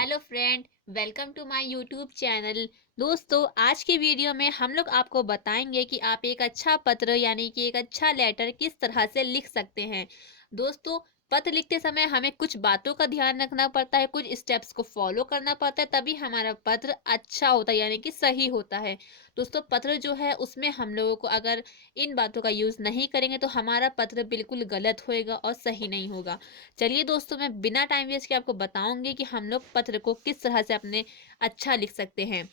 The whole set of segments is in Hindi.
Hello friend, welcome to my YouTube channel. दोस्तों, आज की वीडियो में हम लोग आपको बताएंगे कि आप एक अच्छा पत्र यानी कि एक अच्छा लेटर किस तरह से लिख सकते हैं। दोस्तों, पत्र लिखते समय हमें कुछ बातों का ध्यान रखना पड़ता है, कुछ स्टेप्स को फॉलो करना पड़ता है, तभी हमारा पत्र अच्छा होता है यानी कि सही होता है। दोस्तों, पत्र जो है उसमें हम लोगों को अगर इन बातों का यूज़ नहीं करेंगे तो हमारा पत्र बिल्कुल गलत होएगा और सही नहीं होगा। चलिए दोस्तों, मैं बिना टाइम वेस्ट के आपको बताऊंगी कि हम लोग पत्र को किस तरह से अपने अच्छा लिख सकते हैं।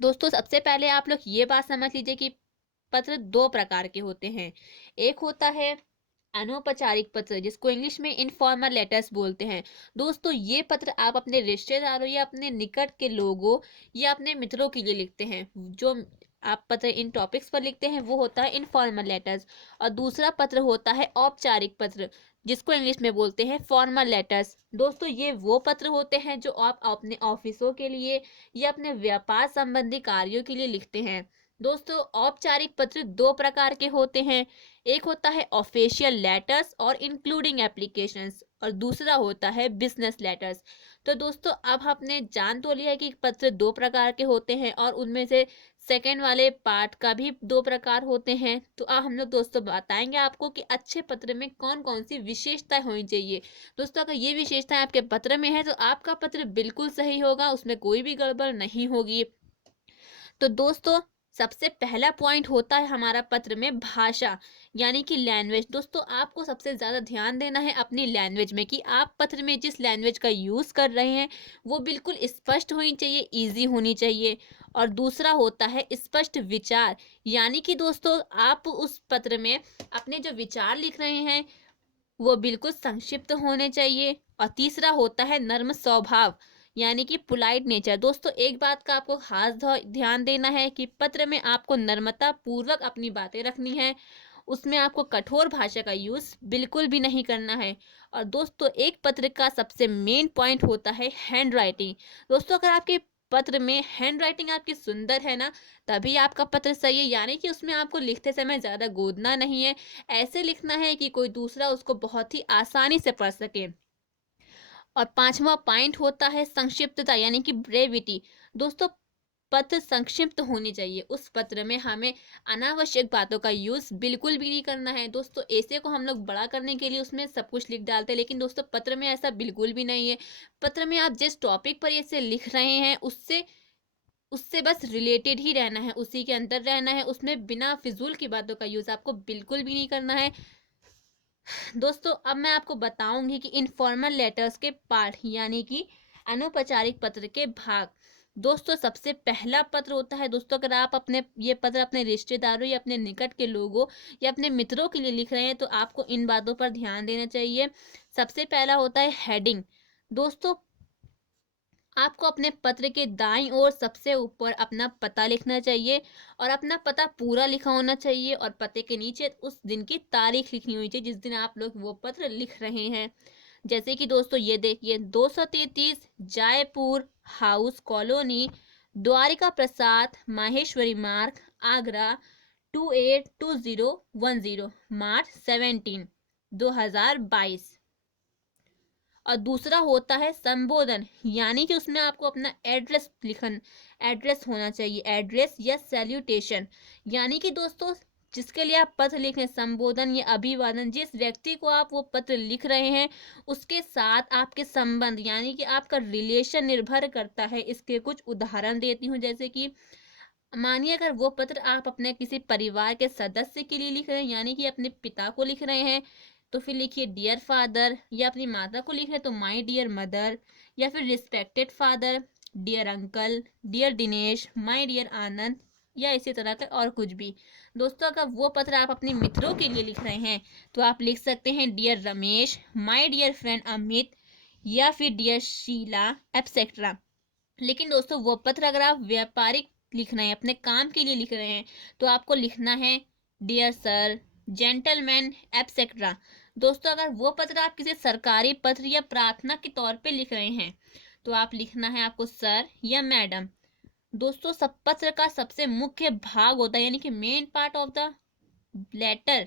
दोस्तों, सबसे पहले आप लोग ये बात समझ लीजिए कि पत्र दो प्रकार के होते हैं। एक होता है अनौपचारिक पत्र, जिसको इंग्लिश में इनफॉर्मल लेटर्स बोलते हैं। दोस्तों, ये पत्र आप अपने रिश्तेदारों या अपने निकट के लोगों या अपने मित्रों के लिए लिखते हैं। जो आप पत्र इन टॉपिक्स पर लिखते हैं वो होता है इनफॉर्मल लेटर्स। और दूसरा पत्र होता है औपचारिक पत्र, जिसको इंग्लिश में बोलते हैं फॉर्मल लेटर्स। दोस्तों, ये वो पत्र होते हैं जो आप अपने ऑफिसों के लिए या अपने व्यापार संबंधी कार्यों के लिए लिखते हैं। दोस्तों, औपचारिक पत्र दो प्रकार के होते हैं। एक होता है ऑफिशियल लेटर्स और इंक्लूडिंग एप्लीकेशंस, और दूसरा होता है बिजनेस लेटर्स। तो दोस्तों, अब आपने जान तो लिया है कि पत्र दो प्रकार के होते हैं और उनमें से सेकेंड वाले पार्ट का भी दो प्रकार होते हैं। तो अब हम लोग दोस्तों बताएंगे आपको कि अच्छे पत्र में कौन कौन सी विशेषताएं होनी चाहिए। दोस्तों, अगर ये विशेषताएं आपके पत्र में है तो आपका पत्र बिल्कुल सही होगा, उसमें कोई भी गड़बड़ नहीं होगी। तो दोस्तों, सबसे पहला पॉइंट होता है हमारा पत्र में भाषा यानी कि लैंग्वेज। दोस्तों, आपको सबसे ज़्यादा ध्यान देना है अपनी लैंग्वेज में कि आप पत्र में जिस लैंग्वेज का यूज़ कर रहे हैं वो बिल्कुल स्पष्ट होनी चाहिए, इजी होनी चाहिए। और दूसरा होता है स्पष्ट विचार, यानी कि दोस्तों आप उस पत्र में अपने जो विचार लिख रहे हैं वो बिल्कुल संक्षिप्त होने चाहिए। और तीसरा होता है नर्म स्वभाव यानी कि पोलाइट नेचर। दोस्तों, एक बात का आपको खास ध्यान देना है कि पत्र में आपको नम्रता पूर्वक अपनी बातें रखनी है, उसमें आपको कठोर भाषा का यूज़ बिल्कुल भी नहीं करना है। और दोस्तों, एक पत्र का सबसे मेन पॉइंट होता है हैंड राइटिंग। दोस्तों, अगर आपके पत्र में हैंड राइटिंग आपकी सुंदर है ना, तभी आपका पत्र सही है, यानी कि उसमें आपको लिखते समय ज़्यादा गोदना नहीं है। ऐसे लिखना है कि कोई दूसरा उसको बहुत ही आसानी से पढ़ सके। और पांचवा पॉइंट होता है संक्षिप्तता यानी कि ब्रेविटी। दोस्तों, पत्र संक्षिप्त होनी चाहिए, उस पत्र में हमें अनावश्यक बातों का यूज बिल्कुल भी नहीं करना है। दोस्तों, ऐसे को हम लोग बड़ा करने के लिए उसमें सब कुछ लिख डालते हैं, लेकिन दोस्तों पत्र में ऐसा बिल्कुल भी नहीं है। पत्र में आप जिस टॉपिक पर ऐसे लिख रहे हैं उससे उससे बस रिलेटेड ही रहना है, उसी के अंदर रहना है, उसमें बिना फिजूल की बातों का यूज आपको बिल्कुल भी नहीं करना है। दोस्तों, अब मैं आपको बताऊंगी कि इनफॉर्मल लेटर्स के पार्ट यानी कि अनौपचारिक पत्र के भाग। दोस्तों, सबसे पहला पत्र होता है, दोस्तों अगर आप अपने ये पत्र अपने रिश्तेदारों या अपने निकट के लोगों या अपने मित्रों के लिए लिख रहे हैं तो आपको इन बातों पर ध्यान देना चाहिए। सबसे पहला होता है हेडिंग। दोस्तों, आपको अपने पत्र के दाईं ओर सबसे ऊपर अपना पता लिखना चाहिए, और अपना पता पूरा लिखा होना चाहिए, और पते के नीचे उस दिन की तारीख लिखनी होनी चाहिए जिस दिन आप लोग वो पत्र लिख रहे हैं। जैसे कि दोस्तों ये देखिए, 233 जयपुर हाउस कॉलोनी, द्वारिका प्रसाद, माहेश्वरी मार्ग, आगरा 282010, मार्च 17 2022। और दूसरा होता है संबोधन, यानी कि उसमें आपको अपना एड्रेस होना चाहिए, एड्रेस या सैल्यूटेशन। यानी कि दोस्तों, जिसके लिए आप पत्र लिख रहे हैं, संबोधन या अभिवादन, जिस व्यक्ति को आप वो पत्र लिख रहे हैं उसके साथ आपके संबंध यानी कि आपका रिलेशन निर्भर करता है। इसके कुछ उदाहरण देती हूँ, जैसे कि मानिए अगर वो पत्र आप अपने किसी परिवार के सदस्य के लिए लिख रहे हैं यानी कि अपने पिता को लिख रहे हैं तो फिर लिखिए डियर फादर, या अपनी माता को लिख रहे हैं तो माय डियर मदर, या फिर respected father, dear uncle, dear Dinesh, my dear Anand, या इसी तरह का और कुछ भी। दोस्तों, अगर वो पत्र आप अपने मित्रों के लिए लिख रहे हैं तो आप लिख सकते हैं dear Ramesh, my dear friend Amit, या फिर डियर शीला एटसेट्रा। लेकिन दोस्तों, वो पत्र अगर आप व्यापारिक लिख रहे हैं, अपने काम के लिए लिख रहे हैं, तो आपको लिखना है डियर सर, जेंटलमैन एटसेट्रा। दोस्तों, अगर वो पत्र आप किसी सरकारी पत्र या प्रार्थना के तौर पे लिख रहे हैं तो आप लिखना है आपको सर या मैडम। दोस्तों, सब पत्र का सबसे मुख्य भाग होता है यानी कि main part of the letter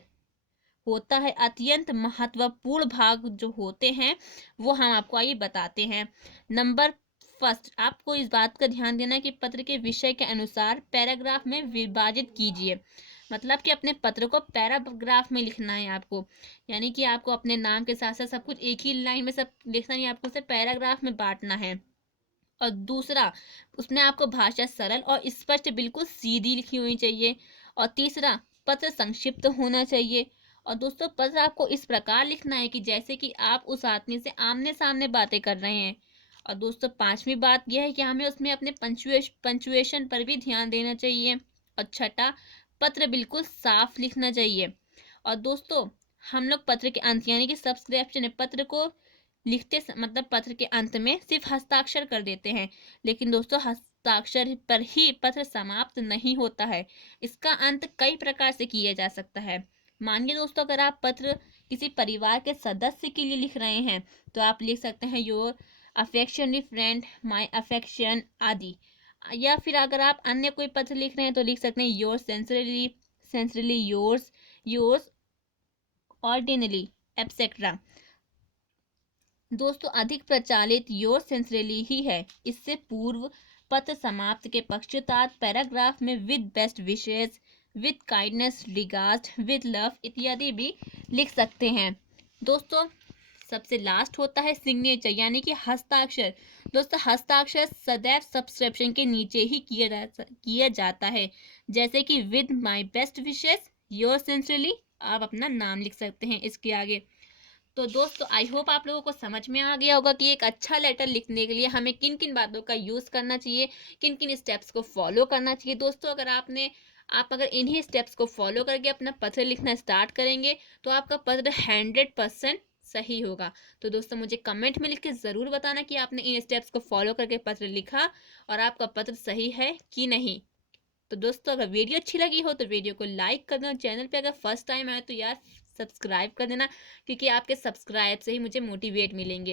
होता है, अत्यंत महत्वपूर्ण भाग जो होते हैं वो हम आपको आइए बताते हैं। नंबर फर्स्ट आपको इस बात का ध्यान देना है कि पत्र के विषय के अनुसार पैराग्राफ में विभाजित कीजिए। मतलब कि अपने पत्र को पैराग्राफ में लिखना है आपको, यानी कि आपको अपने नाम के साथ साथ सब कुछ एक ही लाइन में सब लिखना नहीं, आपको उसे पैराग्राफ में बांटना है। और दूसरा, उसमें आपको भाषा सरल और स्पष्ट बिल्कुल सीधी लिखी होनी चाहिए। और तीसरा, पत्र संक्षिप्त होना चाहिए। और दोस्तों, पत्र आपको इस प्रकार लिखना है कि जैसे कि आप उस आदमी से आमने सामने बातें कर रहे हैं। और दोस्तों, पांचवी बात यह है कि हमें उसमें अपने पंचुएशन पर भी ध्यान देना चाहिए। और छठा, पत्र बिल्कुल साफ लिखना चाहिए। और दोस्तों, हम लोग पत्र के अंत यानी कि सब्सक्रिप्शन में पत्र को मतलब पत्र के अंत में सिर्फ हस्ताक्षर कर देते हैं, लेकिन दोस्तों हस्ताक्षर पर ही पत्र समाप्त नहीं होता है। इसका अंत कई प्रकार से किया जा सकता है। मानिए दोस्तों, अगर आप पत्र किसी परिवार के सदस्य के लिए लिख रहे हैं तो आप लिख सकते हैं योर अफेक्शनली फ्रेंड, माय अफेक्शन आदि। या फिर अगर आप अन्य कोई पत्र लिख रहे हैं तो लिख सकते हैं your सेंसरली yours, yours ordinarily etcetera. दोस्तों, अधिक प्रचलित योर सिंसियरली ही है। इससे पूर्व पत्र समाप्त के पश्चात पैराग्राफ में with best wishes, with kindness regard, with love इत्यादि भी लिख सकते हैं। दोस्तों, सबसे लास्ट होता है सिग्नेचर यानी कि हस्ताक्षर। दोस्तों, हस्ताक्षर सदैव सब्सक्रिप्शन के नीचे ही किया जाता है, जैसे कि with my best wishes, your sincerely, आप अपना नाम लिख सकते हैं इसके आगे। तो दोस्तों, आई होप आप लोगों को समझ में आ गया होगा कि एक अच्छा लेटर लिखने के लिए हमें किन किन बातों का यूज़ करना चाहिए, किन किन स्टेप्स को फॉलो करना चाहिए। दोस्तों, आप अगर इन्हीं स्टेप्स को फॉलो करके अपना पत्र लिखना स्टार्ट करेंगे तो आपका पत्र 100% सही होगा। तो दोस्तों, मुझे कमेंट में लिख के ज़रूर बताना कि आपने इन स्टेप्स को फॉलो करके पत्र लिखा और आपका पत्र सही है कि नहीं। तो दोस्तों, अगर वीडियो अच्छी लगी हो तो वीडियो को लाइक कर देना। चैनल पे अगर फर्स्ट टाइम आए तो यार सब्सक्राइब कर देना, क्योंकि आपके सब्सक्राइब से ही मुझे मोटिवेट मिलेंगे।